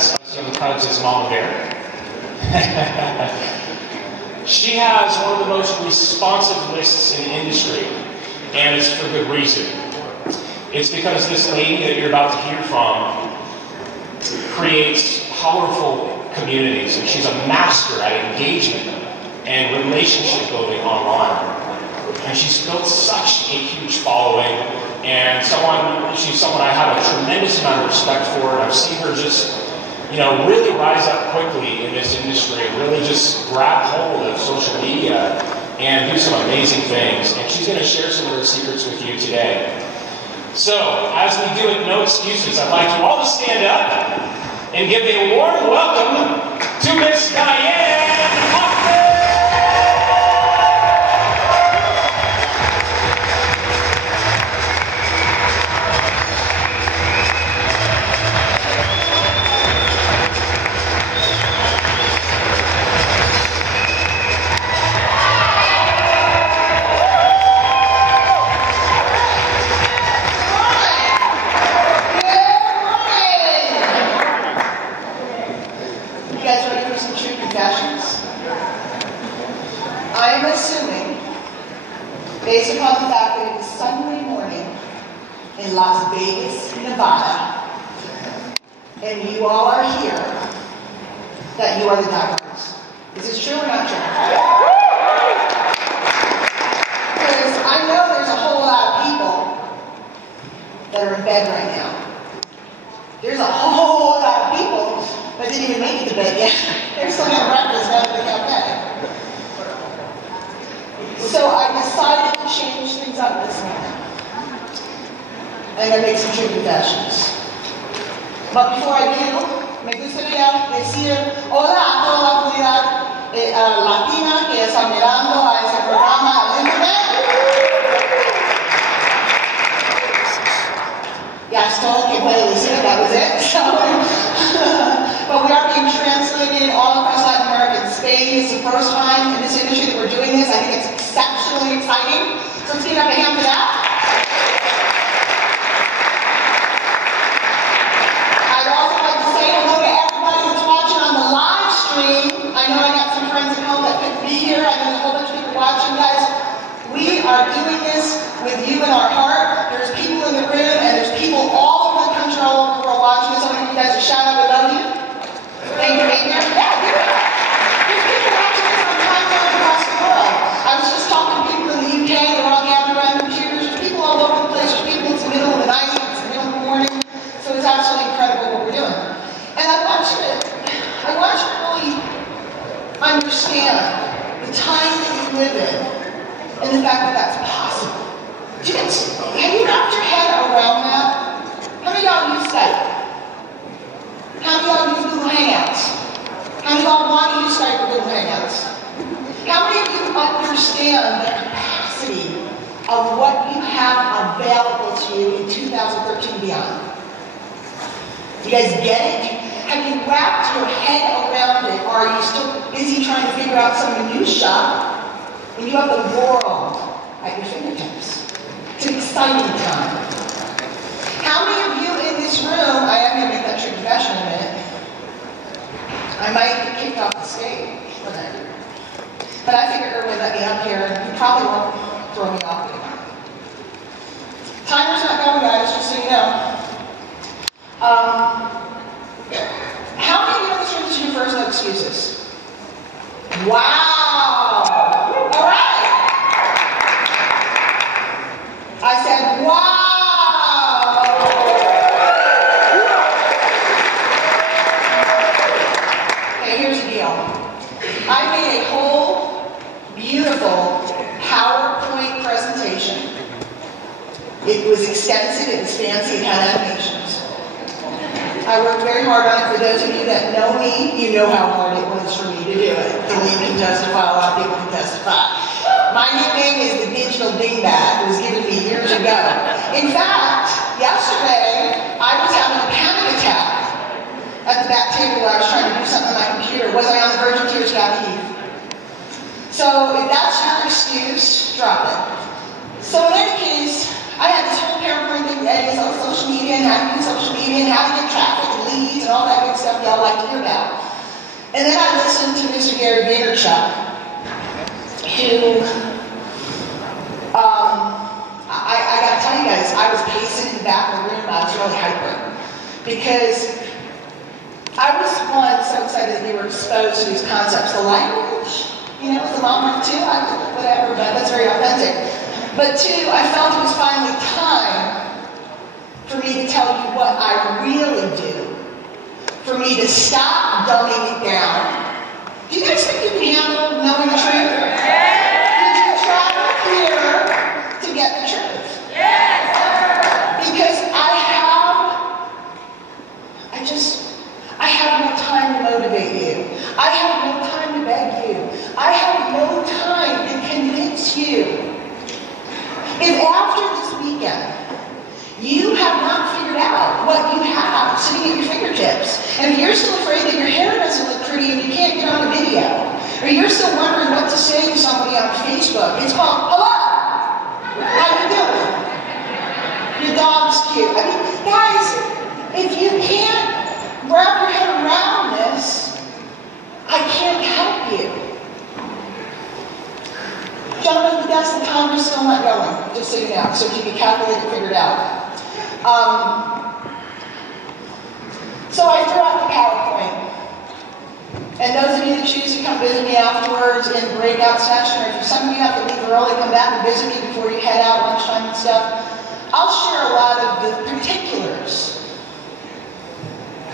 as young cubs as Mama Bear. She has one of the most responsive lists in the industry, and it's for good reason. It's because this lady that you're about to hear from creates powerful communities, and she's a master at engagement and relationship building online. And she's built such a huge following, and she's someone I have a tremendous amount of respect for, and I've seen her just, really rise up quickly in this industry and really just grab hold of social media and do some amazing things. And she's going to share some of her secrets with you today. So, as we do it, no excuses, I'd like you all to stand up and give a warm welcome to Miss Diane Hoffman! Based upon the fact that it was Sunday morning in Las Vegas, Nevada, and you all are here, that you are the doctors. Is this true or not true? Because I know there's a whole lot of people that are in bed right now. There's a whole lot of people that didn't even make it to bed yet. They're still having breakfast out of the cafe. So I decided to change things up this morning. I'm going to make some true confessions. But before I do, me gustaría decir hola a toda la comunidad latina que está mirando a ese programa al internet. Ya es todo que puedo decir, that was it. So, but we are being translated all across Latin America and Spain. It's the first time in this industry that we're doing this. I think it's exceptionally exciting. So let's give up a hand for that. I'd also like to say hello to everybody that's watching on the live stream. I know I got some friends at home that couldn't be here. I know there's a whole bunch of people watching, guys. We are doing this with you in our heart. There's people in the room, and there's people all over the country, all over the world watching this. I want to give you guys a shout out. We love you. Thank you for being here. Yeah, do it. There's people watching this on time zones across the world. I was just talking to people in the UK. They're all gathered around computers. There's people all over the place. There's people in the middle of the night. It's the middle of the morning. So it's absolutely incredible what we're doing. And I want you to really understand the time that we live in and the fact that that's possible. Have you wrapped your head around that? How many of y'all use Skype? How many of y'all use Google Hangouts? How many of y'all want to use Skype or Google Hangouts? How many of you understand the capacity of what you have available to you in 2013 and beyond? You guys get it? Have you wrapped your head around it, or are you still busy trying to figure out some new shop when you have the world at your fingertips? It's an exciting time. How many of you in this room, I am going to make that true confession in a minute, I might get kicked off the stage when I do. But I figured Erwin let me up here, and he probably won't throw me off anymore. Timer's not going, guys, just so you know. How many of you in this room is your first no excuses? Wow! All right! I said, wow! Okay, here's the deal. I made a whole beautiful PowerPoint presentation. It was extensive, it was fancy, it had animations. I worked very hard on it. For those of you that know me, you know how hard it was for me to do it. Colleen can testify, a lot of people can testify. My nickname is the digital dingbat. It was given me years ago. In fact, yesterday, I was having a panic attack at the back table where I was trying to do something on my computer. Was I on the verge of tears, Kathy? So if that's your excuse, drop it. So in any case, I had this whole PowerPoint thing ready on social media and how to use social media and how to get traffic and leads and all that good stuff y'all And then I listened to Mr. Gary Vaynerchuk, who, I got to tell you guys, I was pacing in the back of the room. I was really hyper. Because I was, one, so excited that you were exposed to these concepts. The language, you know, the moment too, whatever, but that's very authentic. But two, I felt it was finally time for me to tell you what I really do. For me to stop dumbing it down. Do you guys think you can handle knowing the truth? Did you travel here to get the truth? Yes. Because I have no time to motivate you. I have no time to beg you. I have no time to convince you. If after this weekend, you have not figured out what you have sitting at your fingertips, and you're still afraid that your hair doesn't look pretty and you can't get on a video, or you're still wondering what to say to somebody on Facebook, it's called, hello, how you doing? Your dog's cute. I mean, guys, if you can't wrap your head around this, I can't help you. Gentlemen of the desk, the timer's still not going, just so you know, so if you can calculate and figure it out. So I threw out the PowerPoint. And those of you that choose to come visit me afterwards in the breakout session, or if some of you have to leave early, come back and visit me before you head out lunchtime and stuff, I'll share a lot of the particulars.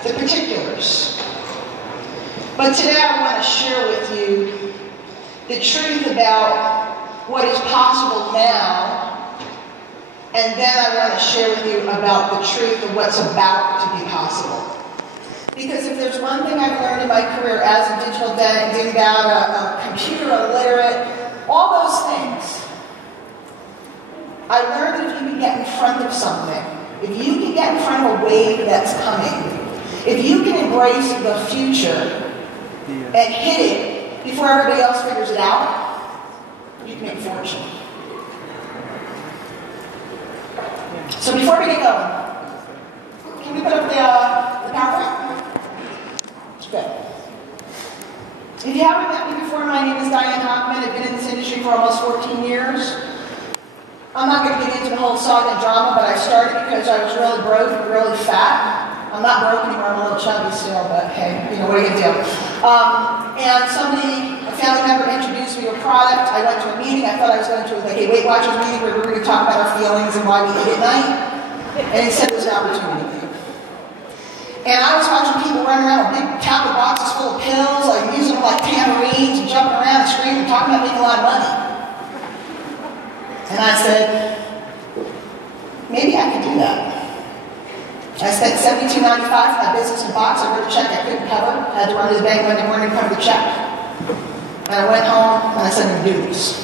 The particulars. But today I want to share with you the truth about what is possible now. And then I want to share with you about the truth of what's about to be possible. Because if there's one thing I've learned in my career as a digital dingbat, a computer illiterate, all those things, I learned that if you can get in front of something, if you can get in front of a wave that's coming, if you can embrace the future and hit it before everybody else figures it out, you can make a fortune. So before we get going, can we put up the PowerPoint? Good. If you haven't met me before, my name is Diane Hockman. I've been in this industry for almost 14 years. I'm not going to get into the whole saga and drama, but I started because I was really broke and really fat. I'm not broke anymore, I'm a little chubby still, but hey, you know, what are you going to do? And a family member introduced me to a product. I went to a meeting. I thought I was going to a Weight Watchers meeting where we were going to talk about our feelings and why we eat at night. And instead there was an opportunity. And I was watching people running around with big tablet boxes full of pills, like using them like tamarines and jumping around and screaming and talking about making a lot of money. And I said, maybe I could do that. I spent $72.95 for my business in box. I wrote a check I couldn't cover. I had to run to the bank Monday morning to cover the check. And I went home and I said, I'm going to do this.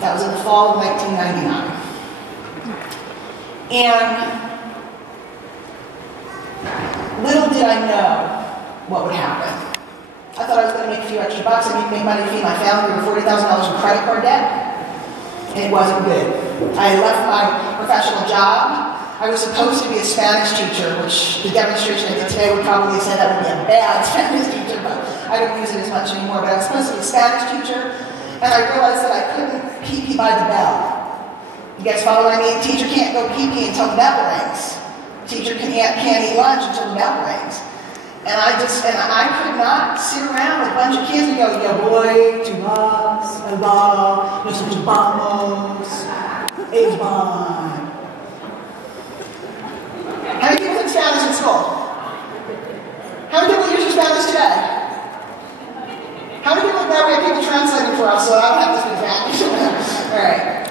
That was in the fall of 1999. And little did I know what would happen. I thought I was going to make a few extra bucks. I need to make money to feed my family. We were $40,000 in credit card debt. And it wasn't good. I had left my professional job. I was supposed to be a Spanish teacher, which the demonstration I did today would probably say that would be a bad Spanish teacher, but I don't use it as much anymore. But I was supposed to be a Spanish teacher, and I realized that I couldn't pee-pee by the bell. You guys follow what I mean? Teacher can't go pee-pee until the bell rings. Teacher can't eat lunch until the bell rings. And I could not sit around with a bunch of kids and go, yo boy, tu vas, hello, nosotros vamos, es bon. How many people took Spanish in school? How many people use your Spanish today? How many people know we have people translating for us, so I don't have to speak Spanish? All right.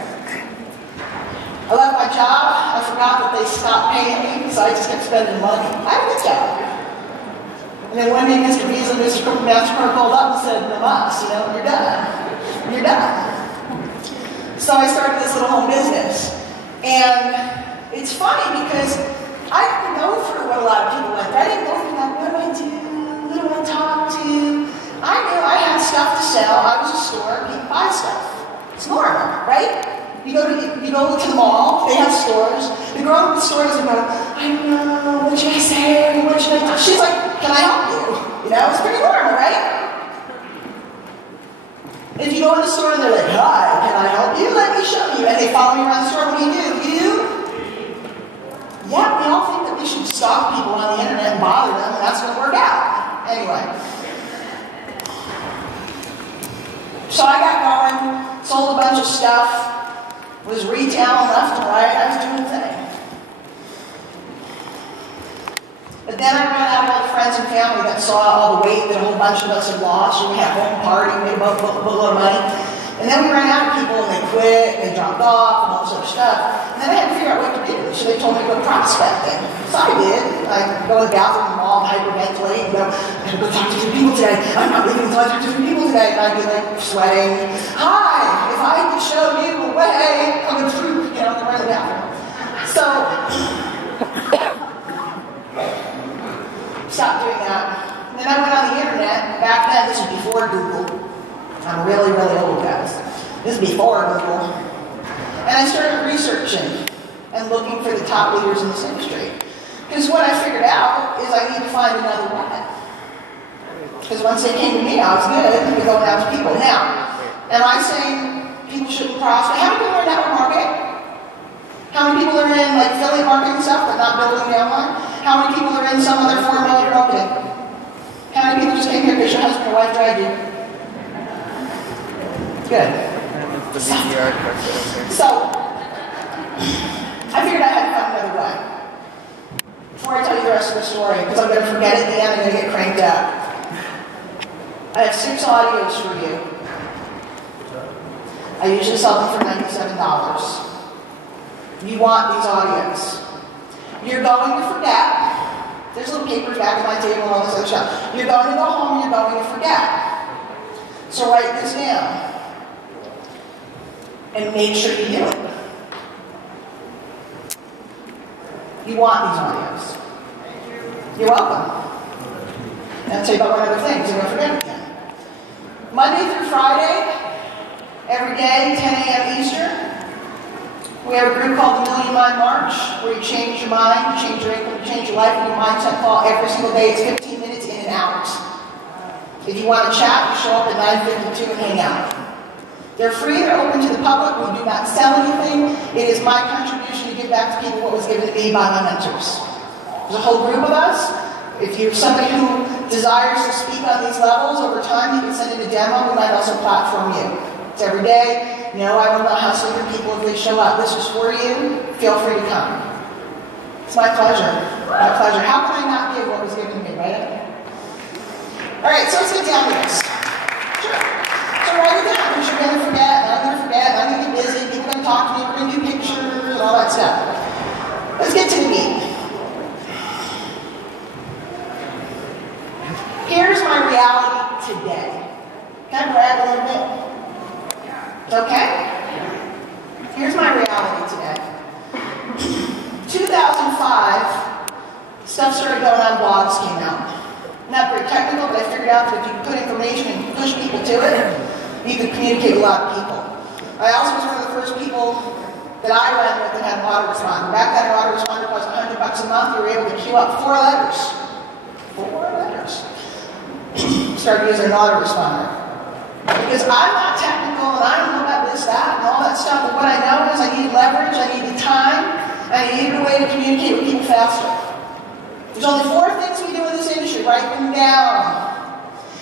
I left my job. I forgot that they stopped paying me, so I just kept spending money. I had a good job. And then one day, Mr. Visa and Mr. MasterCard called up and said, no mas, you know, you're done. You're done. So I started this little home business. And it's funny because I didn't go through what a lot of people went through. I didn't go through like, what do I do? Who do I talk to? I knew I had stuff to sell. I was a store. People buy stuff. It's normal, right? You go to the mall. They have stores. The girl at the store doesn't go, I don't know. What should I say? What should I do? She's like, can I help you? You know, it's pretty normal. you, and they follow me around the store. What do? Yeah, we all think that we should stalk people on the internet and bother them, and that's going to work out. Anyway. So I got going, sold a bunch of stuff, was retailing left and right, I was doing the thing. But then I ran out of all the friends and family that saw all the weight that a whole bunch of us had lost, and we had one party, we made a boatload of money. And then we ran out of people, and they quit, and they dropped off, and all this other stuff. And then I had to figure out what to do. So they told me to go prospecting. So I did. I go to the bathroom in the mall, hyperventilate, and go, I'm going to go talk to some people today. I'm not leaving until I talk to some people today. And I'd be like sweating. Hi, if I could show you a way, I'm going to through, the run of the bathroom. So, stopped doing that. And then I went on the internet. Back then, this was before Google. I'm really, really old, guys. This is before Google. And I started researching and looking for the top leaders in this industry. Because what I figured out is I need to find another way. Because once they came to me, I was good at going out to people. Now, am I saying people shouldn't prospect? How many people are in network marketing? How many people are in affiliate marketing stuff but not building the online? How many people are in some other form of marketing? How many people just came here because your husband or wife dragged you? Good. So, I figured I had to find another way. Before I tell you the rest of the story, because I'm going to forget it at the end, I'm going to get cranked up. I have 6 audios for you. I usually sell them for $97. You want these audios. You're going to forget. There's little papers back at my table and all this other stuff. You're going to go home, you're going to forget. So write this down. And make sure you do it. You want these audios. You're welcome. And I'll tell you about one other thing, so you don't forget again. Monday through Friday, every day, 10 a.m. Eastern, we have a group called the Million Mind March, where you change your mind, you change your income, you change your life, and your mindset fall every single day. It's 15 minutes in and out. If you want to chat, you show up at 9:52 and hang out. They're free, they're open to the public, we do not sell anything. It is my contribution to give back to people what was given to me by my mentors. There's a whole group of us. If you're somebody who desires to speak on these levels over time, you can send in a demo. We might also platform you. It's every day. I will not hustle your people if they show up. This was for you. Feel free to come. It's my pleasure. My pleasure. How can I not give what was given to me, right? All right, so let's get down to this. Sure. So write it down, because you're going to forget, and I'm going to forget, and I'm going to be busy, people are going to talk to me, we're going to do pictures, and all that stuff. Let's get to the meat. Here's my reality today. Can I brag a little bit? Okay? Here's my reality today. 2005, stuff started going on, blogs came out. Not very technical, but I figured out that if you put information and push people to it, you could communicate with a lot of people. I also was one of the first people that I ran with that had an autoresponder. Back then, an autoresponder cost $100 a month. We were able to queue up 4 letters. 4 letters. Started using an autoresponder. Because I'm not technical and I don't know about this, that, and all that stuff, but what I know is I needed leverage, I needed time, and I needed a way to communicate with people faster. There's only 4 things we do in this industry. Write them down.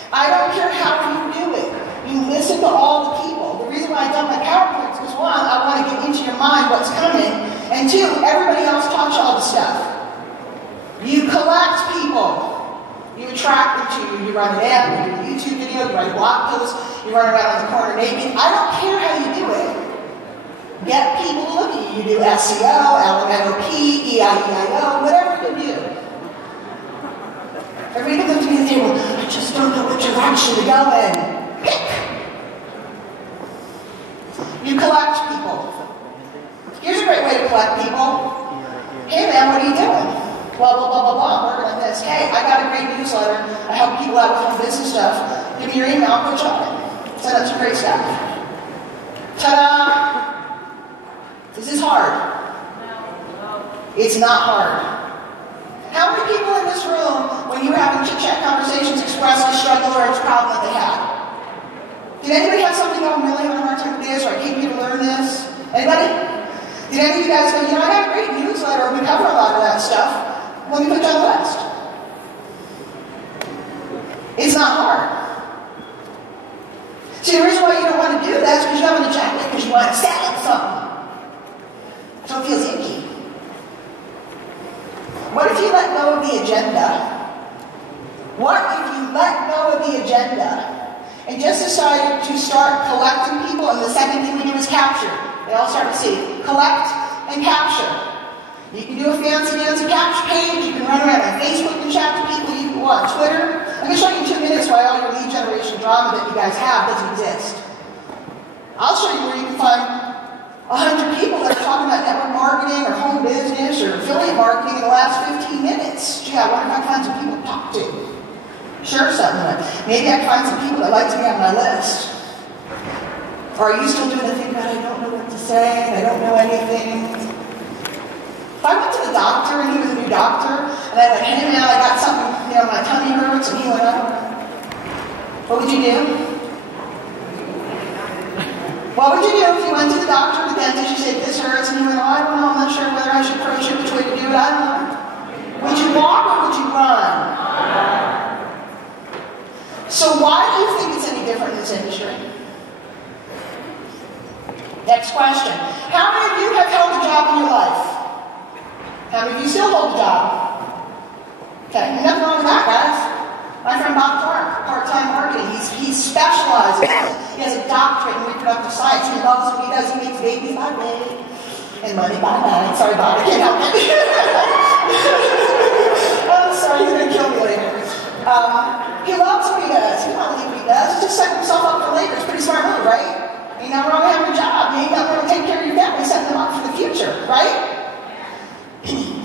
I don't care how you do it. You listen to all the people. The reason why I done my PowerPoints is 1, I want to get into your mind what's coming, and 2, everybody else talks all the stuff. You collect people. You attract them to you. You run an ad, you do a YouTube video, you write blog posts, you run around on the corner naked. I don't care how you do it. Get people to look at you. You do SEO, LMNOP, EIEIO, whatever you do. Everybody comes to me and say, well, I just don't know what direction to go in. Pick. You collect people. Here's a great way to collect people. Hey man, what are you doing? Blah, blah, blah, blah, blah. I'm working on this. Hey, I got a great newsletter. I help people out with home business stuff. Give me your email, I'll put you on it. Set up some great stuff. Ta-da! This is hard. It's not hard. How many people in this room, when you were having chit-chat conversations, expressed a struggle or a problem that they had? Did anybody have something I'm really having a hard time with this, or I came here to learn this? Anybody? Did any of you guys go, you know, I got a great newsletter, we cover a lot of that stuff. Let me put you on the list. It's not hard. See, the reason why you don't want to do that is because you have an agenda, because you want to sell something. So it feels icky. What if you let go of the agenda? What if you let go of the agenda and just decided to start collecting people, and the second thing we do is capture. They all start to see. Collect and capture. You can do a fancy capture page. You can run around on Facebook and chat to people. You can go on Twitter. I'm going to show you in 2 minutes why all your lead generation drama that you guys have doesn't exist. I'll show you where you can find 100 people that are talking about network marketing or home business or affiliate marketing in the last 15 minutes. Gee, I wonder if I can find some people to talk to. Sure, something like that. Maybe I can find some people that like to be on my list. Or are you still doing the thing that I don't know what to say, I don't know anything? If I went to the doctor and he was a new doctor, and I went, hey man, I got something, you know, my tummy hurts, and he went, what would you do? What would you do if you went to the doctor, the dentist, you said this hurts, and he went, oh, I don't know, I'm not sure whether I should approach it, which way to do it, I don't know. Would you walk or would you run? So why do you think it's any different in this industry? Next question. How many of you have held a job in your life? How many of you still hold a job? Okay, nothing wrong with that, guys. My friend Bob Clark, part-time marketing, he specializes. He has a doctorate in reproductive science. He loves what he does. He makes babies by day and money by night. Sorry, Bob, I can't help it. I'm sorry, he's going to kill me later. He loves what he does. He don't believe what he does. He just set himself up for later. It's a pretty smart move, right? Ain't nothing wrong with having a job. You ain't nothing wrong with taking care of your family, setting them up for the future, right?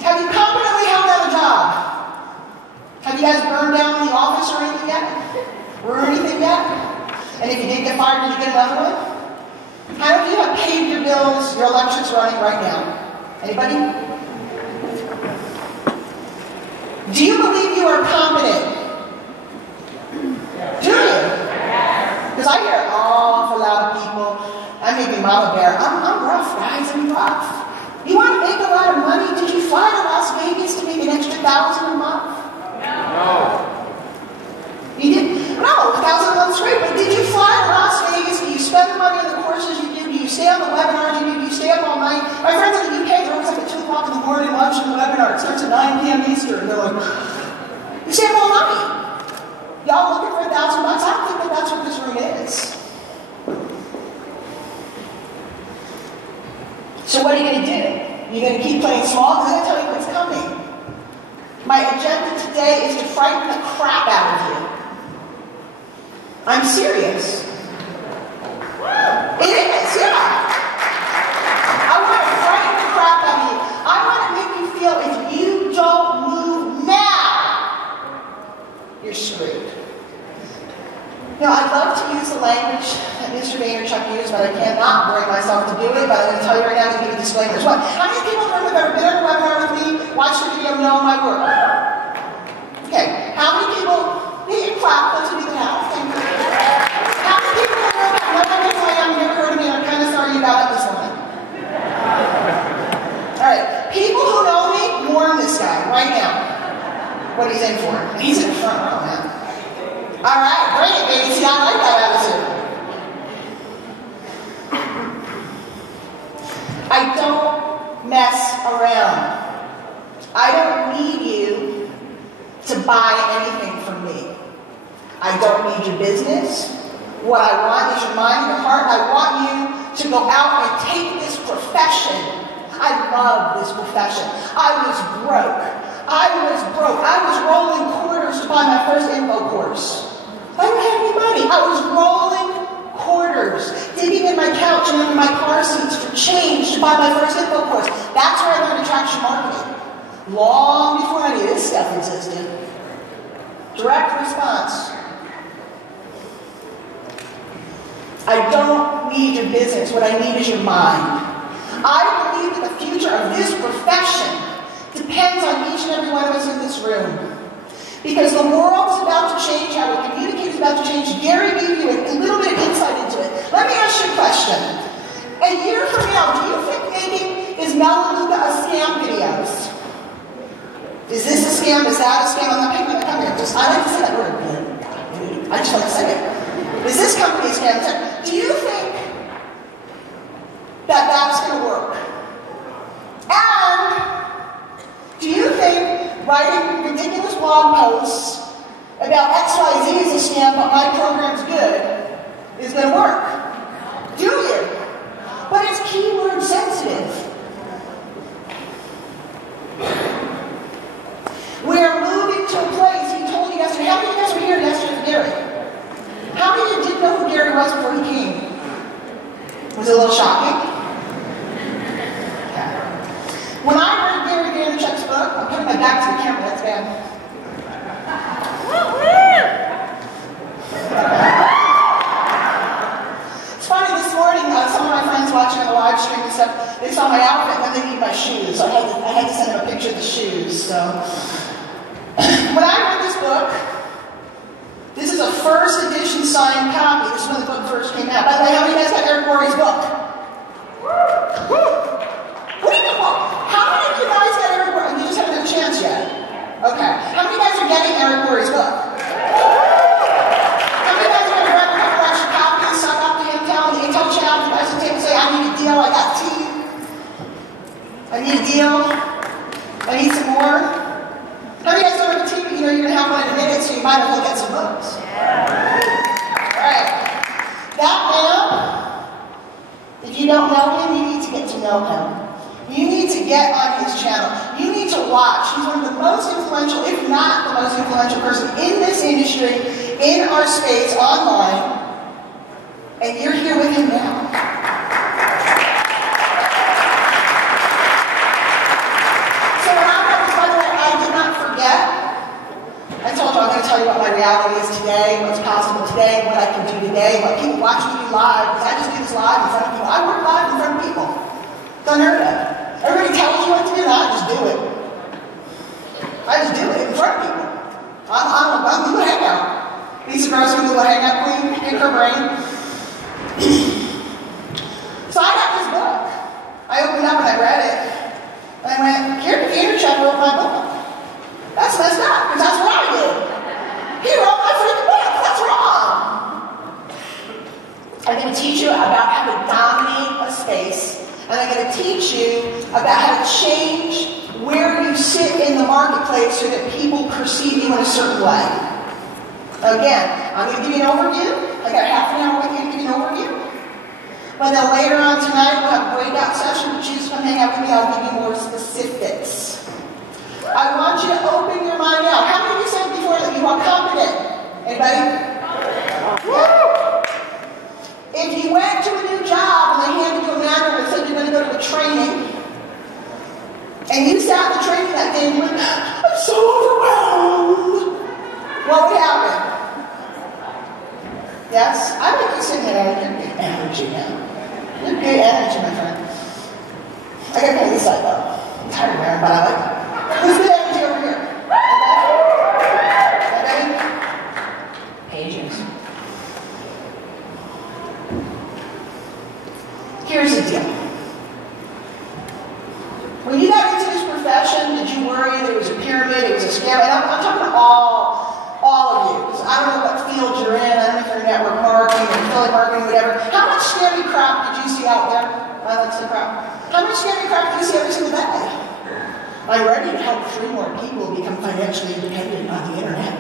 Have you competently held down a job? Have you guys burned down the office or anything yet? Or anything yet? And if you did get fired, did you get another one? How many of you have paid your bills, your electric's running right now? Anybody? Do you believe you are competent? Do you? Because I hear an awful lot of people, I may be mama bear, I'm rough, guys, I'm rough. You want to make a lot of money? Did you fly to Las Vegas to make an extra $1,000 a month? No. You didn't? No, $1,000 a month's great, but did you fly to Las Vegas? Do you spend the money on the courses you do? Do you stay on the webinars you do? Do you stay up all night? My friends in the UK, they're always up at 2 o'clock in the morning watching the webinar. It starts at 9 p.m. Eastern. They're like, you stay up all night. Y'all looking for $1,000? I don't think that that's what this room is. So what are you going to do? You're going to keep playing small? Because I'm going to tell you what's coming. My agenda today is to frighten the crap out of you. I'm serious. It is, yeah. I want to frighten the crap out of you. I want to make you feel if you don't move now, you're screwed. You know, I'd love to use the language that Mr. Vaynerchuk used, but I cannot bring myself to do it. But I'm going to tell you right now, I'm going to give you disclaimers. What? How many people in the room have ever been on a webinar with me, watched the video, know my work? Okay. How many people, you clap, those of you that have, thank you. How many people in the room have no idea who I am, never heard of me, and are kind of sorry you got up this morning? All right. People who know me, warn this guy right now what he's in for. He's in the front row, man. All right, bring it, baby. See, I like that attitude. I don't mess around. I don't need you to buy anything from me. I don't need your business. What I want is your mind and your heart. I want you to go out and take this profession. I love this profession. I was broke. I was rolling quarters to buy my first info course. I didn't have any money. I was rolling quarters, digging in my couch and under my car seats for change to buy my first info course. That's where I learned attraction marketing. Long before any of this stuff existed. Direct response. I don't need your business. What I need is your mind. I believe that the future of this profession depends on each and every one of us in this room. Because the world is about to change, how we communicate is about to change. Gary gave you a little bit of insight into it. Let me ask you a question. A year from now, do you think making is Melaleuca a scam videos? Is this a scam? Is that a scam? I'm not picking it. Come here. I like to say that word. I just like to say it. Is this company a scam? Do you think that that's going to work? And do you think writing ridiculous blog posts about XYZ is a scam, but my program's good, is going to work? Do you? But it's keyword sensitive. We're moving to a place, he told you yesterday. How many of you guys were here yesterday for Gary? How many of you didn't know who Gary was before he came? Was it a little shocking? Okay. When I read Gary Vaynerchuk's book, I'm putting my back to the camera, that's bad. It's funny, this morning, some of my friends watching on the live stream and stuff, they saw my outfit and then they need my shoes. So I had to send them a picture of the shoes. So when I read this book, this is a first edition signed copy. This is when the book first came out. By the way, how many of you guys got Eric Worre's book? What do you mean? How many of you guys got Eric Worre? You just haven't had a chance yet. Okay. How many of you guys are getting Eric Worre's book? How many of you guys are going to grab a couple extra copies, suck up to him, tell Chad, you guys will take and say, I need a deal, I got tea. I need a deal. I need some more. How many of you guys don't have a tea, but you know you're going to have one in a minute, so you might as well get some books? Alright. That man, if you don't know him, you need to get to know him. You need to get on his channel. You need to watch. He's one of the most influential, if not the most influential person in this industry, in our space, online. And you're here with him now. So when I got this, by the way, I did not forget. I told you I'm going to tell you what my reality is today, what's possible today, what I can do today, what people watch me do live, because I just do this live in front of people. I work live in front of people. It's unheard of. Everybody tells you what to do, and I just do it. I just do it in front of people. I'm a Google Hangout. Lisa Gross, Google Hangout queen, pick her brain. So I got this book. I opened it up and I read it. And I went, Gary Vaynerchuk wrote my book. That's messed up, because that's what I did. He wrote my freaking book. That's wrong. I'm going to teach you about how to dominate a space. And I'm going to teach you about how to change where you sit in the marketplace so that people perceive you in a certain way. Again, I'm going to give you an overview. I got half an hour with you to give you an overview. But then later on tonight, we'll have a breakout session. If you choose to come hang out with me, I'll give you more specifics. I want you to open your mind out. How many of you said before that you are competent? Anybody? Yeah. If you went to a new job and they handed you a manual that said you're going to go to a training, and you sat in the training that day and you went, I'm so overwhelmed, what would happen? Yes? I like you sitting there. You're good energy now. You're good energy, my friend. I got to go this side though. I'm tired of wearing, but I like it. Who's good energy over here? Anybody? Asians. Here's the deal. When you got into this profession, did you worry that it was a pyramid, it was a scam? And I'm talking to all of you. Because I don't know what field you're in. I don't know if you're in network marketing or affiliate marketing, whatever. How much scammy crap did you see out there? I like to say crap. How much scammy crap do you see every single day? I'm ready to help 3 more people become financially independent on the internet.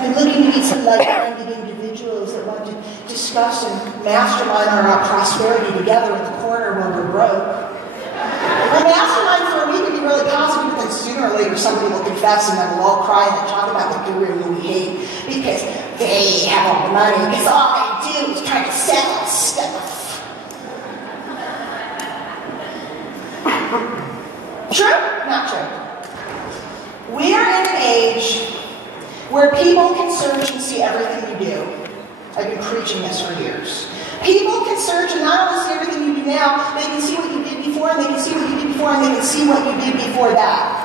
I'm looking to meet some like-minded individuals that want to discuss and mastermind our prosperity together in the corner when we're broke. Well, mastermind for a week would be really positive, but then sooner or later somebody will confess and then we'll all cry and talk about the guru who we hate because they have all the money, because all they do is try to sell stuff. True? Not true. We are in an age where people can search and see everything you do. I've been preaching this for years. People can search and not only see everything you do now, they can see what you did before, and they can see what you did before, and they can see what you did before that.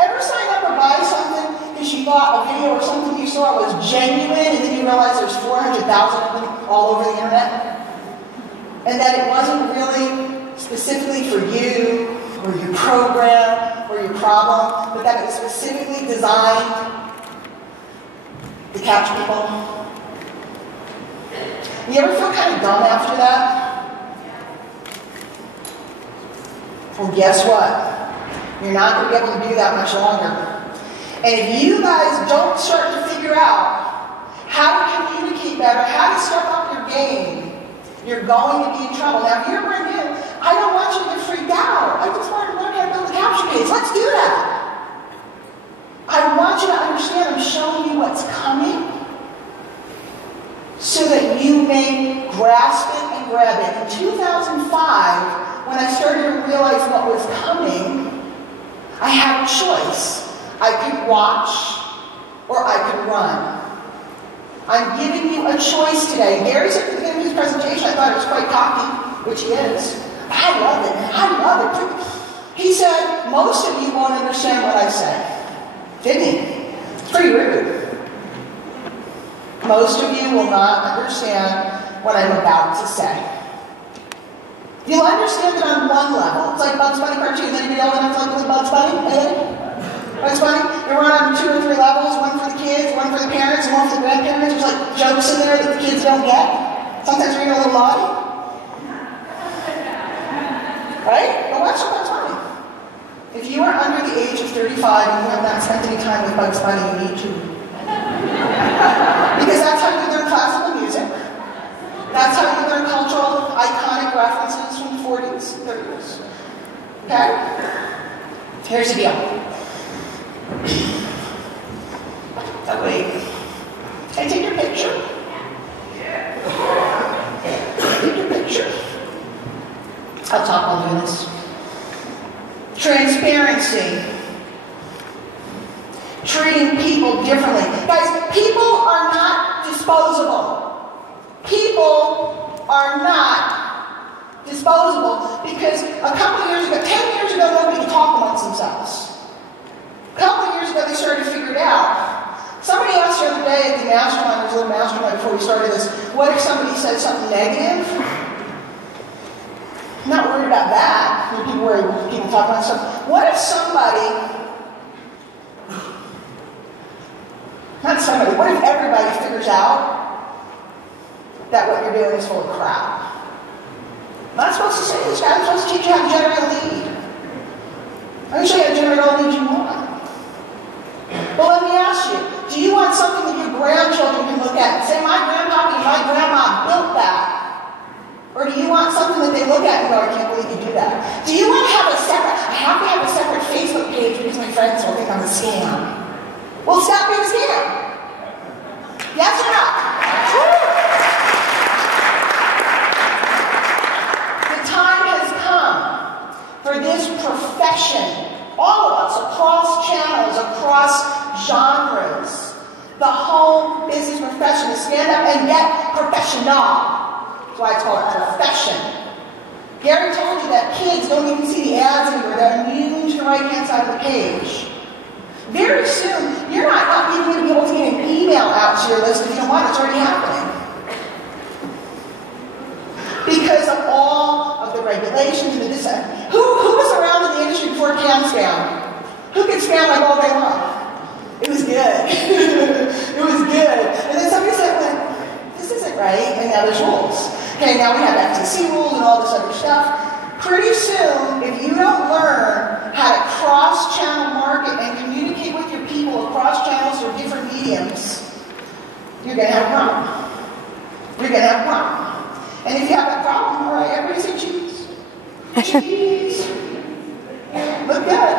Ever sign up or buy something because you thought a video or something you saw was genuine, and then you realize there's 400,000 of them all over the internet, and that it wasn't really specifically for you or your program or your problem, but that it was specifically designed to capture people? You ever feel kind of dumb after that? Well, guess what? You're not going to be able to do that much longer. And if you guys don't start to figure out how to communicate better, how to step up your game, you're going to be in trouble. Now, if you're brand new, I don't want you to get freaked out. I just want to learn how to build a capture case. Let's do that. I want you to understand I'm showing you what's coming so that you may grasp it and grab it. In 2005, when I started to realize what was coming, I had a choice. I could watch or I could run. I'm giving you a choice today. Gary said at the beginning of his presentation, I thought it was quite cocky, which he is. I love it. I love it. He said, most of you won't understand what I say. Didn't he? It's pretty rude. Most of you will not understand what I'm about to say. You'll understand it on one level. It's like Bugs Bunny cartoons. Anybody else know something with Bugs Bunny? Anybody? Bugs Bunny? They run on 2 or 3 levels, one for the kids, one for the parents, and one for the grandparents. There's like jokes in there that the kids don't get. Sometimes you're a little naughty. Right? But watch Bugs Bunny. If you are under the age of 35 and you have not spent any time with Bugs Bunny, you need to. Because that's how you learn classical music. That's how you learn cultural, iconic references from the 40s, 30s. Okay? Here's the deal. Oh, wait. Can I take your picture? Take your picture. I'll talk while doing this. Transparency. Treating people differently. Guys, people are not disposable. People are not disposable because a couple of years ago, 10 years ago, nobody could talk amongst themselves. A couple of years ago, they started to figure it out. Somebody asked the other day at the mastermind, there's a little mastermind before we started this, what if somebody said something negative? I'm not worried about that. People worry when people talk about stuff. What if what if everybody figures out that what you're doing is full of crap? I'm not supposed to say this, guys. I'm supposed to teach you how to generate a lead. I'm going to show you how to generate all the leads you want. But let me ask you, do you want something that your grandchildren can look at and say, my grandpa and my grandma built that? Or do you want something that they look at and go, I can't believe you do that? Do you want to have I have to have a separate Facebook page because my friends will think I'm a scam? Well, stop being a scam. Yes or no? The time has come for this profession, all of us, across channels, across genres, the whole business profession, to stand up and get professional. That's why it's called profession. Gary told you that kids don't even see the ads anymore. They're immune to the right-hand side of the page. Very soon, you're not even going to be able to get an email out to your list if you don't want it. It's already happening. Because of all of the regulations and the design. Who was around in the industry before Cam Spam? Who could spam like all day long? It was good. It was good. And then somebody said, well, this isn't right, and now there's rules. Okay, now we have FTC rules and all this other stuff. Pretty soon, if you don't learn how to cross-channel market and communicate with your people across channels or different mediums, you're going to have a problem. You're going to have a problem. And if you have that problem, all right, everybody say cheese. Cheese. Look good.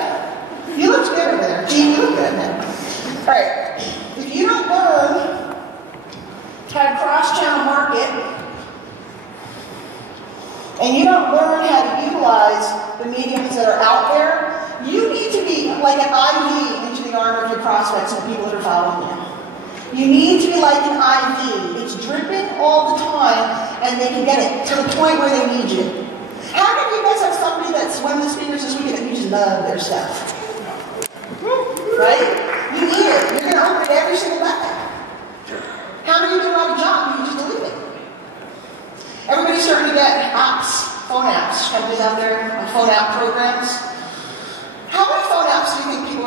You look good over there. Gee, you look good now. All right. If you don't learn how to cross-channel market, and you don't learn how to utilize the mediums that are out there, you need to be like an IV into the arm of your prospects and the people that are following you. You need to be like an IV. It's dripping all the time, and they can get it to the point where they need you. How many of you guys have somebody that's one of the speakers this weekend and you just love their stuff? Right? You need it. You're going to open it every single day. How many of you do a job and you just delete it?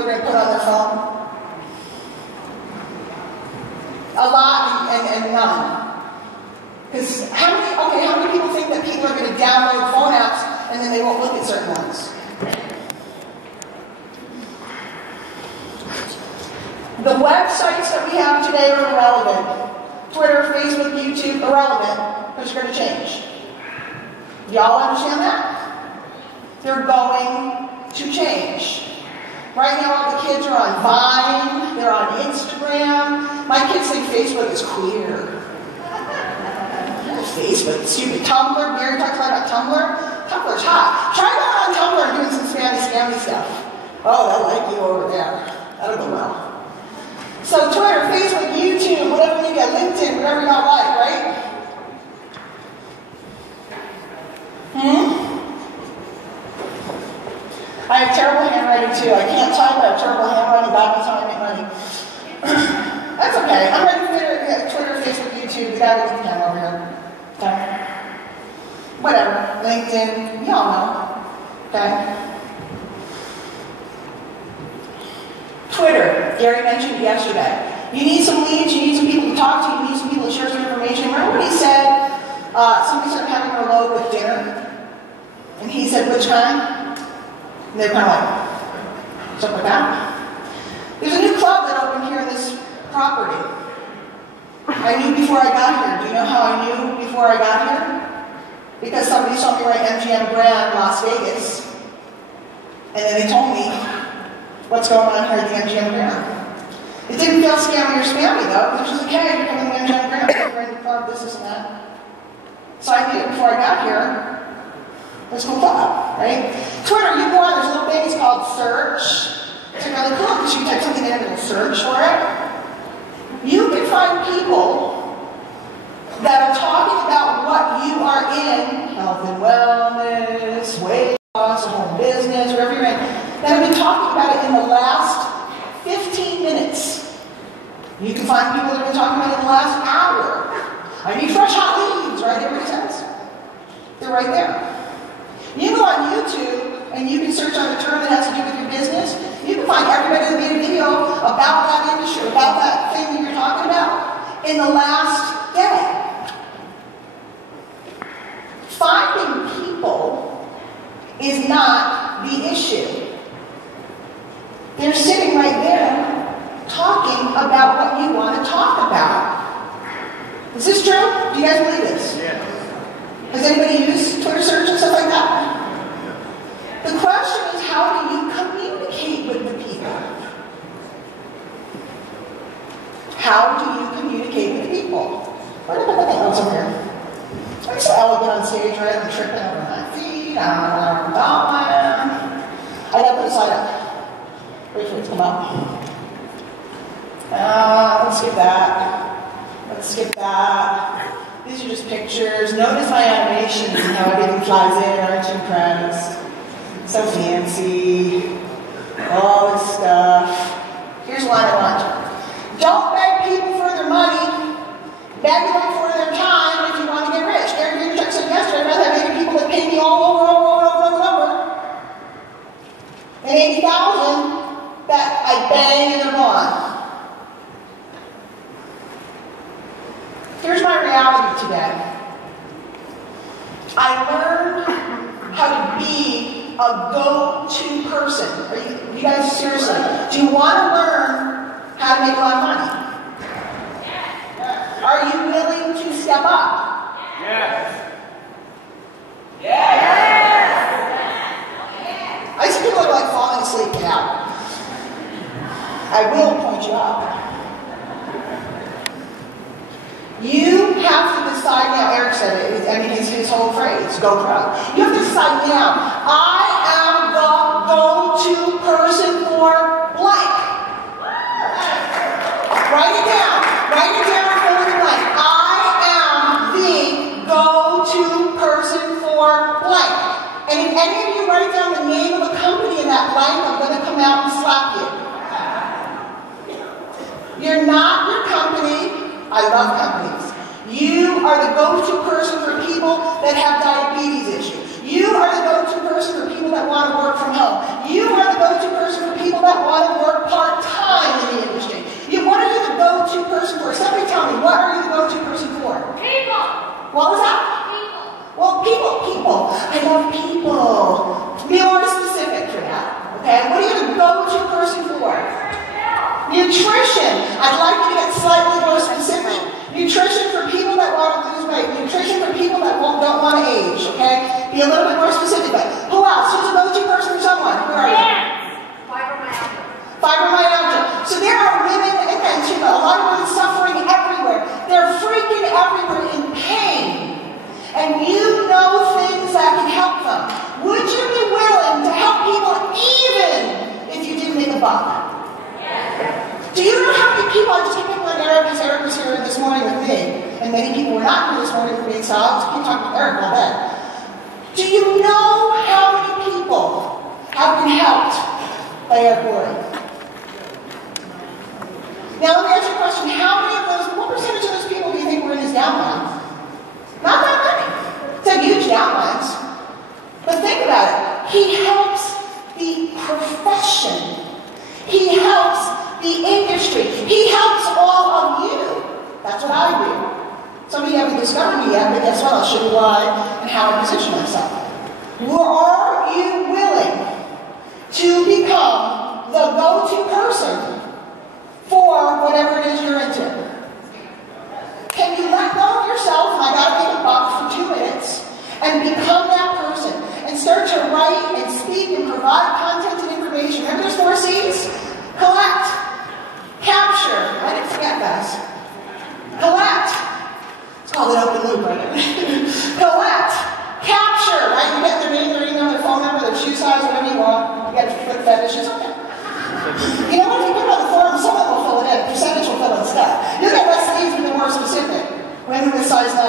are going to put on their phone? A lot and none. Because how many people think that people are going to download phone apps and then they won't look at certain ones? The websites that we have today are irrelevant. Twitter, Facebook, YouTube, irrelevant, because they're going to change. Y'all understand that? They're going to change. Right now, all the kids are on Vine, they're on Instagram. My kids think Facebook is queer. Facebook, stupid. Tumblr, Mary talks about Tumblr. Tumblr's hot. Try going on Tumblr and doing some scammy stuff. Oh, they'll like you over there. That'll go well. So Twitter, Facebook, YouTube, whatever you get, LinkedIn, whatever you don't like, right? I have terrible handwriting too. I can't type, I have terrible handwriting, bad time I make money. That's okay. I'm ready for Twitter, Facebook, YouTube, the guy with the camera over here. Okay. Whatever. LinkedIn, y'all know. Okay. Twitter, Gary mentioned it yesterday. You need some leads, you need some people to talk to, you need some people to share some information. Remember what he said? Somebody started having her load with dinner. And he said, which kind? And they were kind of like, what's up with that? There's a new club that opened here in this property. I knew before I got here. Do you know how I knew before I got here? Because somebody saw me write MGM Grand, Las Vegas. And then they told me what's going on here at the MGM Grand. It didn't feel scammy or spammy though. It was just like, hey, you're coming to MGM Grand, you're in the club, this and that. So I knew before I got here, let's go club, right? Twitter, you go on, there's a little thing, it's called search. It's really cool because you type something in and it'll search for it. You can find people that are talking about what you are in, health and wellness, weight loss, home business, wherever you're in, that have been talking about it in the last 15 minutes. You can find people that have been talking about it in the last hour. I need fresh hot leads, right? Everybody says. They're right there. You can go on YouTube and you can search on a term that has to do with your business. You can find everybody that made a video about that industry, about that thing that you're talking about in the last day. Finding people is not the issue. They're sitting right there talking about what you want to talk about. Is this true? Do you guys believe this? Yeah. Has anybody used Twitter search and stuff like that? The question is, how do you communicate with the people? How do you communicate with the people? What else over here? I'm so elegant on stage, right? I'm tripping over my feet. I gotta put it side up. Wait for it to come up. Let's skip that. Let's skip that. These are just pictures. Notice my animations and how everything flies in. Aren't you impressed? So fancy. All this stuff. Here's one I want. Don't beg people for their money. Beg them for their time if you want to get rich. Gary Vaynerchuk said yesterday, I'd rather have 80 people that pay me all over, and 80,000 that I bang and they're gone. Here's my reality today. I learned how to be a go-to person. Are you guys seriously? Do you want to learn how to make a lot of money? Are you willing to step up? Yes. Yes. I see people like falling asleep now. I will point you out. You have to decide now. Eric said it. I mean, his whole phrase, go pro. You have to decide now. I am the go-to person for blank. Write it down. Write it down. Fill in the blank. I am the go-to person for blank. And if any of you write down the name of a company in that blank, I'm going to come out and slap you. You're not your company. I love companies. You are the go-to person for people that have diabetes issues. You are the go-to person for people that want to work from home. You are the go-to person for people that want to a buck? Do you know how many people, I just keep picking on Eric because Eric was here this morning with me, and many people were not here this morning with me, so I'll just keep talking to Eric all day. Do you know how many people have been helped by Eric Boring? Now let me ask you a question. How many of those, what percentage of those people do you think were in his downlines? Not that many. It's a huge downlines. But think about it. He helps the profession. He helps the industry. He helps all of you. That's what I do. Some of you haven't discovered me yet, but guess what? I'll show you why and how I position myself. Are you willing to become the go-to person for whatever it is you're into? Can you let go of yourself, and I gotta make a buck for 2 minutes, and become that person, and start to write and speak and provide content and information? Remember those 4 C's? Collect, capture, I didn't forget guys. Collect. It's called an open loop, right? Collect, capture, right? You get their name, their email, their phone number, their shoe size, whatever you want. You got foot fetishes, okay. You know what? If you put it on the form, someone will fill it in. Percentage will fill in stuff. You'll get less needs when they're more specific. Women with size 9.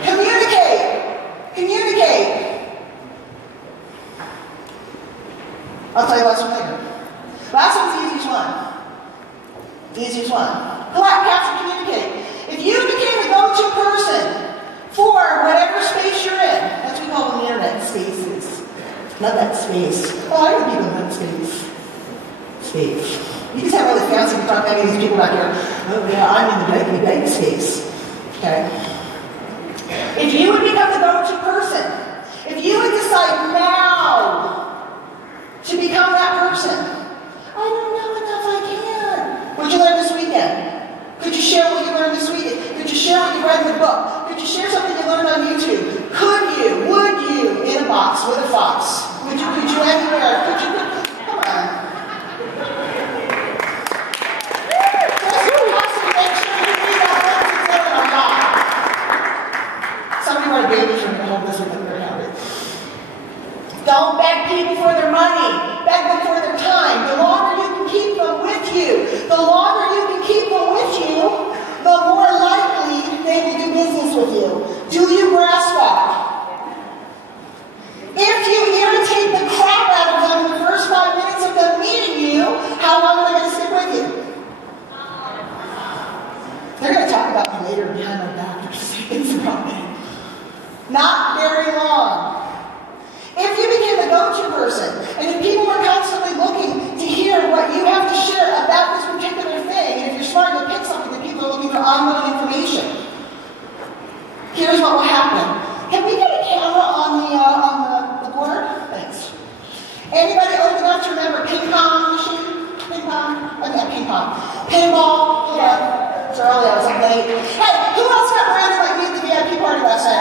Communicate. Communicate. I'll tell you what's later. Last one's the easiest one. The easiest one. Collect, capture, communicate. If you became the go-to person for whatever space you're in, that's what we call them internet spaces. Not that space. Oh, I know people in that space. Space. You just have really fancy to talk to any of these people back here. Oh yeah, I'm in the big space. Okay? If you would become the go-to person, if you would decide now to become that person, I don't know enough, I can't. What'd you learn this weekend? Could you share what you learned this weekend? Could you share what you read in the book? Could you share something you learned on YouTube? Could you? Would you? In a box with a fox? Could you anywhere? Could you? Come on. Somebody wrote a baby from the home this week that they're happy. Don't beg people for their money. Beg them for their time. The longer you can keep them with you, the longer you can keep them with you, the more likely they will do business with you. Do you grasp that? If you irritate the crap out of them in the first 5 minutes of them meeting you, how long are they going to stick with you? They're going to talk about me later behind my back. They're just things about me. Not very long. If you became the go-to person, and if people are constantly looking to hear what you have to share about this particular thing, and if you're smart, you'll pick something that people are looking for ongoing information. Here's what will happen. Can we get a camera on the board? Thanks. Anybody old enough to remember ping pong machine? Ping pong? I mean, ping pong. Pinball? Yeah. It's early, I was up late. Hey, who else got branded like me at the VIP party last night?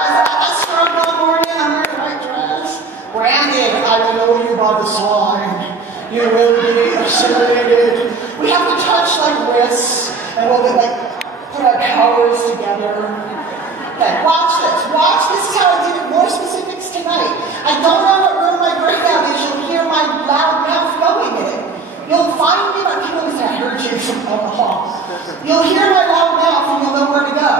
I scrubbed all morning, I'm wearing the white dress. Branded, I will know you by the sign. You will be assimilated. We have to touch like wrists, and we'll like put our powers together. Okay, watch this. Watch. This is how I did it. More specifics tonight. I don't know what room my breakout is. You'll hear my loud mouth going in it. You'll find me, but people say, I heard you from alcohol. You'll hear my loud mouth and you'll know where to go.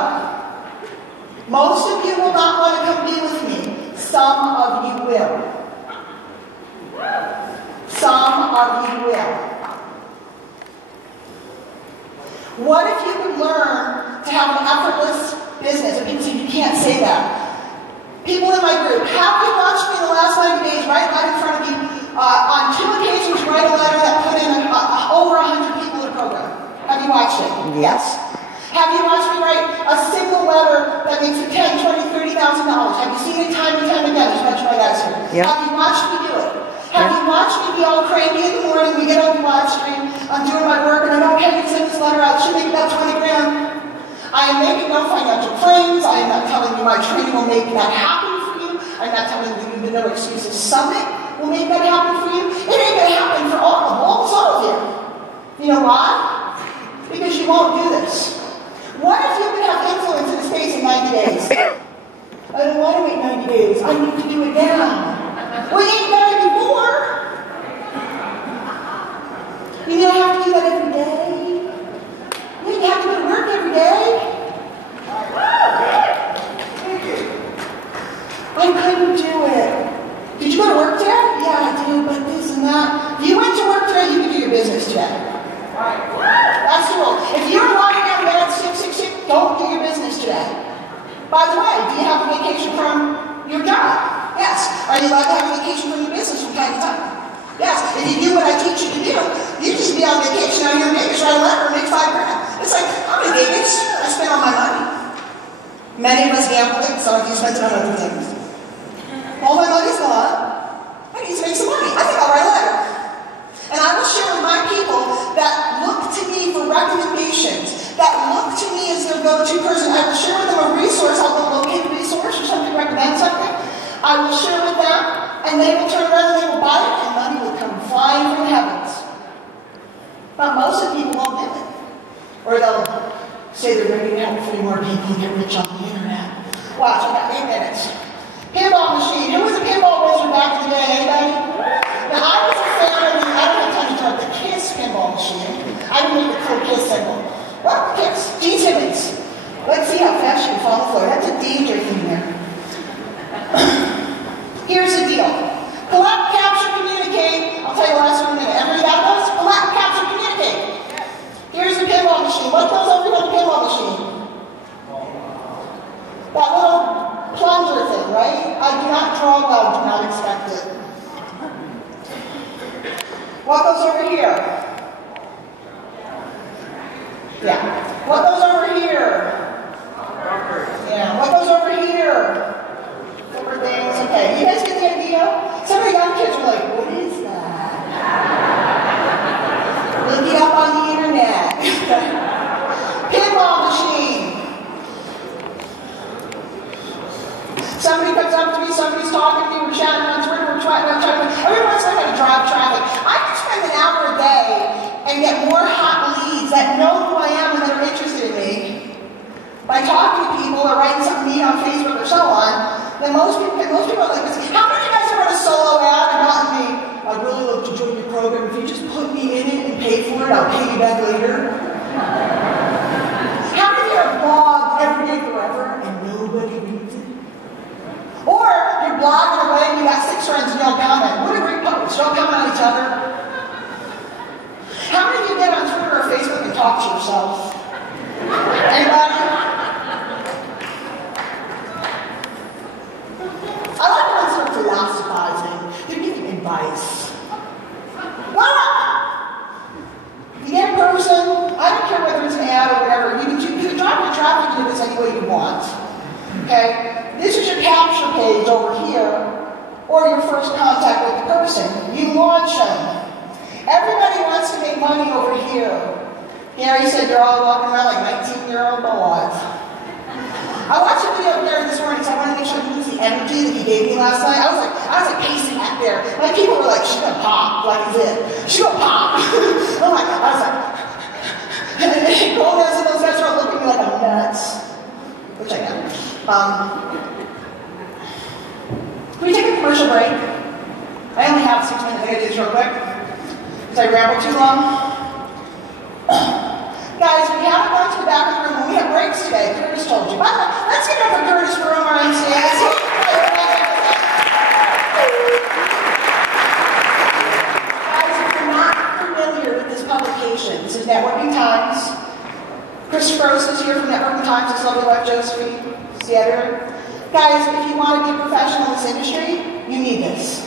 Most of you will not want to come be with me. Some of you will. Some of you will. What if you could learn to have an effortless business? And people say, you can't say that. People in my group, have you watched me the last 90 days right in front of you? On 2 occasions, write a letter that put in over 100 people in the program. Have you watched it? Yes. Have you watched me write a single letter that makes it $10,000, $20,000, $30,000? Have you seen it time and time again? There's a bunch of my guys here. Yep. Have you watched me do it? Have you watched me be all cranky in the morning? We get on the live stream. I'm doing my work, and I know, okay, send this letter out. It should make about 20 grand. I am making no financial claims. I am not telling you my training will make that happen for you. I'm not telling you the No Excuses Summit will make that happen for you. It ain't going to happen for almost all of you. You know why? Because you won't do this. What if you could have influence in the space in 90 days? I don't want to wait 90 days. I need to do it now. We ain't done it before. you just be on vacation out here in Vegas, write a letter, and make $5 grand. It's like, I'm in Vegas. I spend all my money. Many of us gamble it, some of you spend it on other things. All my money's gone. I need to make some money. I think I'll write a letter. And I will share with my people that look to me for recommendations, that look to me as their go-to person. I will share with them a resource, help them locate a resource or something, recommend something. I will share with them, and they will turn around and they will buy it, and money will come flying from the heavens. But most of the people won't do it. Or they'll say they're ready to help 3 more people get rich on the internet. Watch, I got 8 minutes. Pinball machine. Who was a pinball wizard back in the day? Anybody? Now, I was a fan of the, I don't have time to talk, the KISS pinball machine. I didn't make the cool KISS symbol. What? KISS. D. Timmons. Let's see how fast you can fall on the floor. That's a danger thing there. Here's the deal. Collect, capture, communicate. I'll tell you the last one in a minute. Everybody got those? Collect, capture, communicate. Here's the pinball machine. What goes over on the pinball machine? That little plunger thing, right? I do not draw well, do not expect it. What goes over here? Yeah. What goes over here? Yeah. What goes over here? Different things. Okay. You guys get the idea? Some of the young kids are like, what is that? Look it up on the internet. Pinball machine. Somebody comes up to me, somebody's talking to me, we're chatting on Twitter, we're chatting. Everyone's like how to drive traffic. I can spend an hour a day and get more hot leads that know who I am and that are interested in me by talking to people or writing something neat on Facebook or so on than most people are like this. How many of you guys have run a solo ad and gotten me, I'd really love to join your program. If you just put me in it and pay for it, I'll pay you back later. How many of you have blogged every day forever and nobody reads it? Or you're blogging away and you got 6 friends and you all comment. What a great post. You all comment on each other. How many of you get on Twitter or Facebook and talk to yourself? Anybody? I like the ones that are philosophizing. They're giving advice. What? You get a person, I don't care whether it's an ad or whatever, you can drive your traffic into this any way you want. Okay? This is your capture page over here, or your first contact with the person. You launch them. Everybody wants to make money over here. Gary said you're all walking around like 19-year-old boys. I watched a video of Gary this morning because I wanted to make sure I could use the energy that he gave me last night. I was like pacing back there. My people were like, she's gonna pop, like this. She's gonna pop. Oh my God. I was like, and Gomez and those guys are all looking at me like I'm nuts. Which I am. Can we take a commercial break? I only have 6 minutes. I gotta do this real quick. Because I ramble too long. Guys, we haven't gone to the back of the room when we have breaks today. Curtis told you. By the way, let's give it up for Curtis for our MCAs. Guys, if you're not familiar with this publication, this is Networking Times. Chris Gross is here from Networking Times. His lovely wife Josephine is the editor. Guys, if you want to be a professional in this industry, you need this.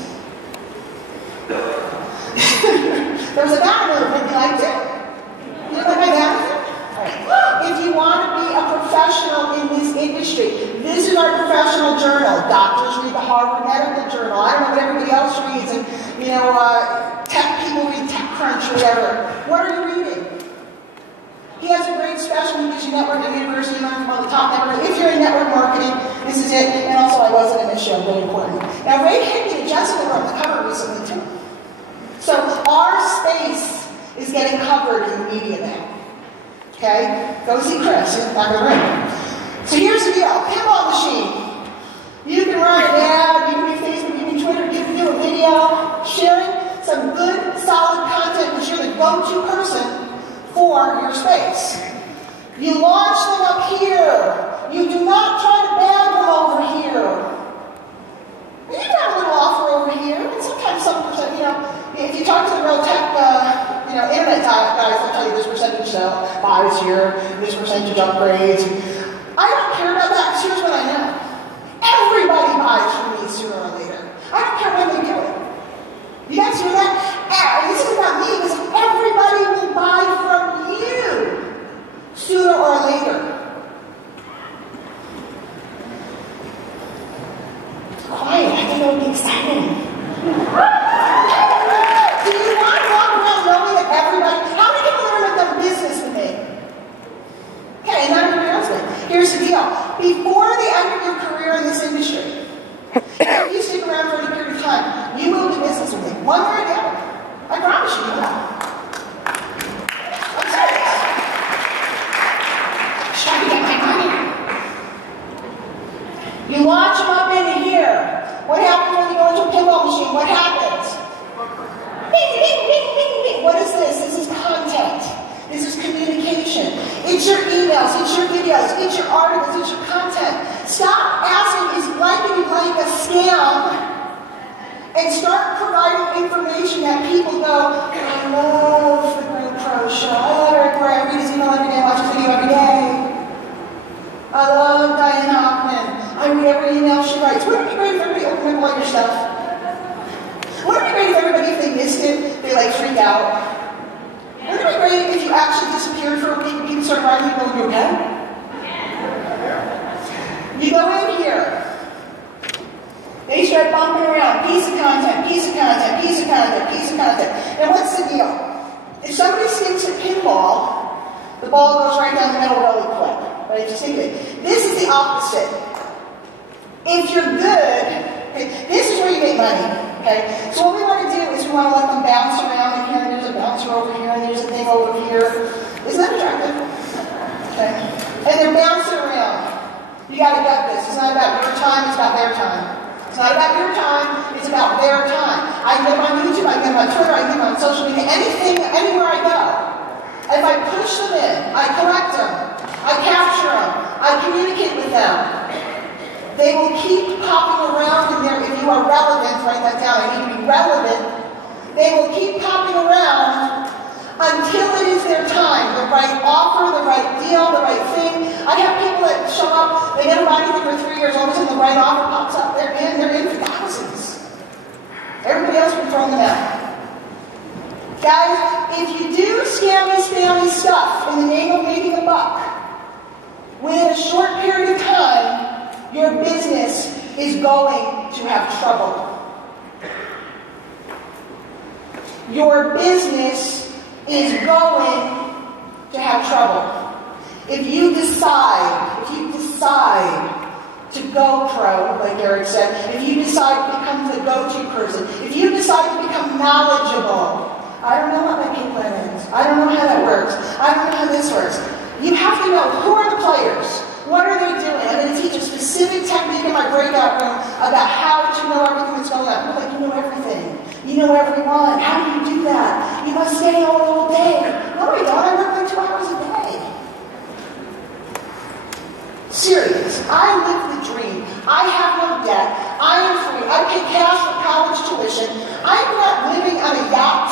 There was a banner movement. You liked it? You like my banner? If you want to be a professional in this industry, this is our professional journal. Doctors read the Harvard Medical Journal. I don't know what everybody else reads, and tech people read TechCrunch or whatever. What are you reading? He has a great special. He gives you networking university, learn from all the top networking. If you're in network marketing, this is it. And also, I wasn't in this show, really important. Now, Ray Higbee and Jessica were on the cover recently too. So our space is getting covered in the media now. Okay? Go see Chris in the back of the room. So here's the deal. Pinball machine. You can run an ad, you can do Facebook, you can Twitter, you can do a video, sharing some good, solid content because you're the go-to person for your space. You launch them up here. You do not try to bag them over here. You got a little offer over here, and sometimes some percent, if you talk to the real tech, internet guys, they'll tell you this percentage sell, buys here, this percentage upgrades. I don't care about that, because here's what I know. Everybody buys from me sooner or later. I don't care when they do it. You guys hear that? And this is about me, because everybody will buy from you sooner or later. Quiet, I think it would be exciting. Do you want to walk around knowing that everybody, how many people have done business with me? Okay, not everybody else did. Here's the deal. Before the end of your career in this industry, if you stick around for any period of time, you will do business with me. One way or the other. I promise you will. I'm serious. Just trying to get my money. You launch them up into here. What happens when you go into a pinball machine? What happens? Bing, bing, bing, bing, bing. What is this? This is content. This is communication. It's your emails, it's your videos, it's your articles, it's your content. Stop asking, is blanking like a scam? And start providing information that people go, I love the Group Pro show. I love Eric Ware. I read his email every day, watch his video every day. I love Diane Hoffman. I read every email she writes. Wouldn't it be great if everybody opened up all your stuff? Wouldn't it be great if everybody, if they missed it, they like freak out? Wouldn't it be great if you actually disappeared for a week and people started writing you going, you okay? You go in here. They start bumping around. Piece of content, piece of content, piece of content, piece of content. And what's the deal? If somebody sticks a pinball, the ball goes right down the middle really quick. Right? Just think of it. This is the opposite. If you're good, okay, this is where you make money. Okay? So what we want to do is we want to let them bounce around in here, and there's a bouncer over here, and there's a thing over here. Isn't that attractive? Okay? And they're bouncing around. You gotta get this. It's not about your time, it's about their time. It's not about your time, it's about their time. I can get them on YouTube, I can get them on Twitter, I can get them on social media, anything, anywhere I go. If I push them in, I collect them, I capture them, I communicate with them. They will keep popping around in there. If you are relevant, write that down, I need to be relevant. They will keep popping around until it is their time. The right offer, the right deal, the right thing. I have people that show up, they never buy anything for 3 years, all of a sudden the right offer pops up, they're in for thousands. Everybody else will be throwing them out. Guys, if you do scammy, spammy stuff in the name of making a buck, within a short period of time, your business is going to have trouble. Your business is going to have trouble. If you decide to go pro, like Eric said, if you decide to become the go-to person, if you decide to become knowledgeable, I don't know what my game plan is. I don't know how that works. I don't know how this works. You have to know who are the players. What are they doing? I'm going to teach a specific technique in my breakout room about how to know everything that's going on. People are like, you know everything. You know everyone. How do you do that? You must stay all day. No, I don't. I work like 2 hours a day. Serious. I live the dream. I have no debt. I am free. I pay cash for college tuition. I'm not living on a yacht.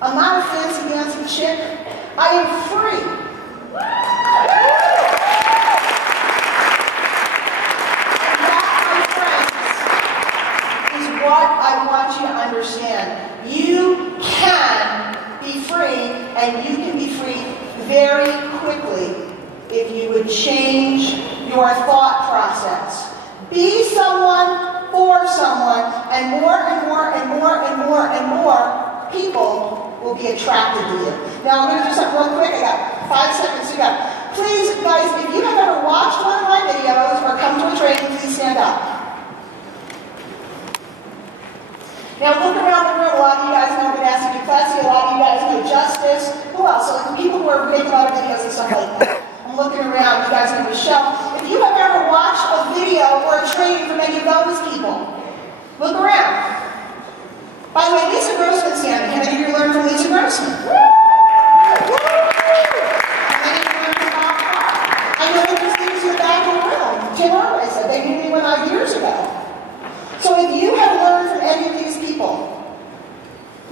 I'm not a fancy dancing chick. I am free. What I want you to understand. You can be free, and you can be free very quickly if you would change your thought process. Be someone for someone, and more and more and more and more and more people will be attracted to you. Now I'm going to do something real quick. I got 5 seconds to go. Please, guys, if you have ever watched one of my videos or come to a training, please stand up. Now look around the room. A lot of you guys know Vanessa Duplessis. A lot of you guys know Justice. Who else? So like the people who are making a lot of videos and stuff like that. I'm looking around. You guys know Michelle. If you have ever watched a video or a training from any of those people, look around. By the way, Lisa Grossman's standing. How many of you learned from Lisa Grossman? How many of you learned from Bob Clark? I know there's things in the back of the room. Tim Irwin said they knew me when I was years ago. So if you have learned from any of these people,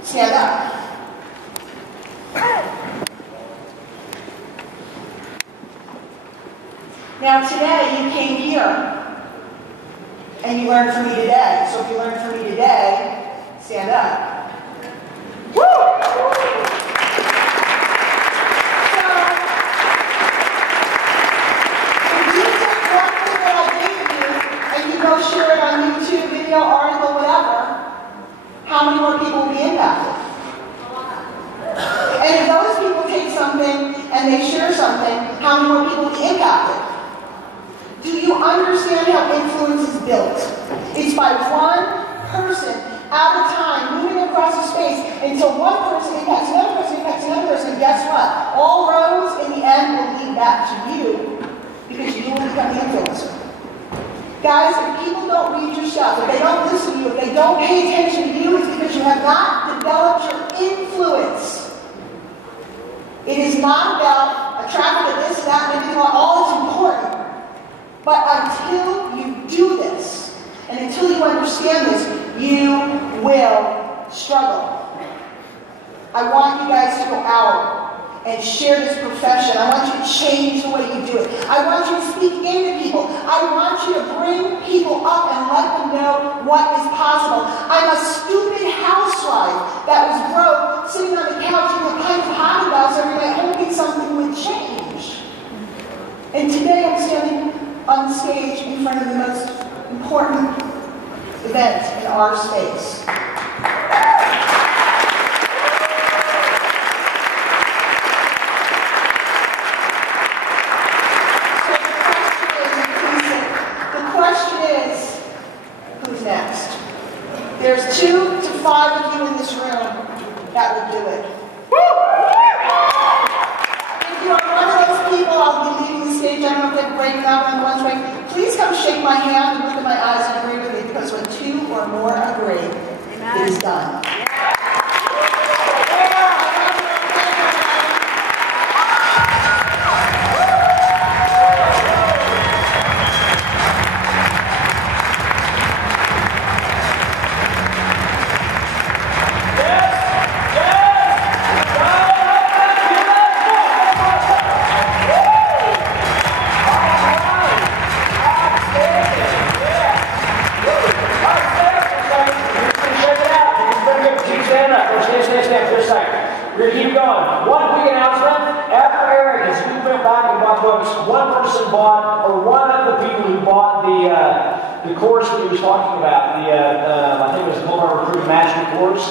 stand up. Now today you came here and you learned from me today. So if you learned from me today, Stand up. Woo! Go share it on YouTube, video, article, whatever, how many more people will be impacted? And if those people take something and they share something, how many more people will be impacted? Do you understand how influence is built? It's by one person at a time, moving across the space until one person impacts another person, impacts another person, and guess what? All roads in the end will lead back to you because you will become the influencer. Guys, if people don't read your stuff, if they don't listen to you, if they don't pay attention to you, it's because you have not developed your influence. It is not about attracting to this, that, and everything. All is important. But until you do this, and until you understand this, you will struggle. I want you guys to go out and share this profession. I want you to change the way you do it. I want you to speak into people. I want you to bring people up and let them know what is possible. I'm a stupid housewife that was broke, sitting on the couch with a pint of hot dogs every night, hoping something would change. And today I'm standing on the stage in front of the most important event in our space. There's 2 to 5 of you in this room that will do it. If you are one of those people, I'll be leaving the stage. I don't know if they're breaking up on the ones breaking. Please come shake my hand and look at my eyes and agree with me, because when 2 or more agree, it is done. We're going to keep going. One quick announcement. After Eric, as we went back and bought books, one person bought, or one of the people who bought the course that he was talking about, I think it was the Mobile Recruiting Management course.